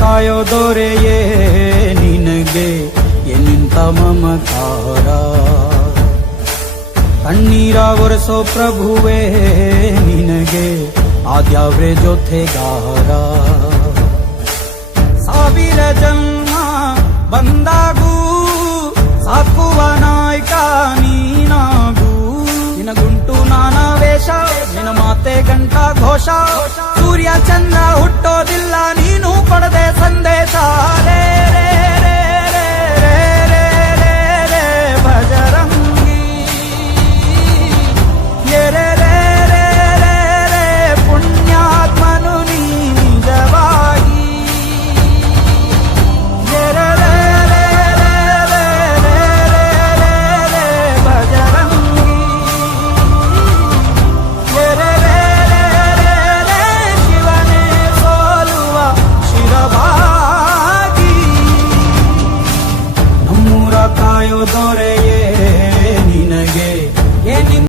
ಕಾಯೋ ದೊರೆಯೇ ನಿನಗೆ ಎನ್ನಿಂತ ಮಮಕಾರ. ಕಣ್ಣೀರ ಒರೆಸೋ ಪ್ರಭುವೇ ನಿನಗೆ ಆದ್ಯಾವ್ರೆ ಜೊತೆಗಾರ. ಸಾವಿರ ಜನ್ಮ ಬಂದಾಗೂ ಸಾಕುವ ನಾಯಕ ನೀನಾಗೂ. ನಿನ ಗುಂಟು ನಾನಾ ವೇಷ, ನಿನ ಮಾತೆ ಗಂಟ ಘೋಷ. ಸೂರ್ಯ ಚಂದ್ರ ಹುಟ್ಟೋದಿಲ್ಲ ನೀನು ಕೊಡದೆ ಸಂದೇಶ. ರೇ ರೇ ರೇ ರೇ ರೇ ರೇ ರೇ ರೇ ಭಜರಂಗಿ. ರೇ ರೇ ರೇ ರೇ ರೇ ಪುಣ್ಯಾತ್ಮನು ನೀ ನಿಜವಾಗಿ. ರೇ ರೇ ರೇ ರೇ ರೇ ರೇ ರೇ ರೇ ರೇ ಭಜರಂಗಿ. ರೇ ರೇ ರೇ ರೇ ರೇ ಶಿವನೇ ಸೋಲುವ ಶಿರವಾಗಿ. ನಮ್ಮೂರ ಕಾಯೋ ದೊರೆಯೇ ನಿನಗೆ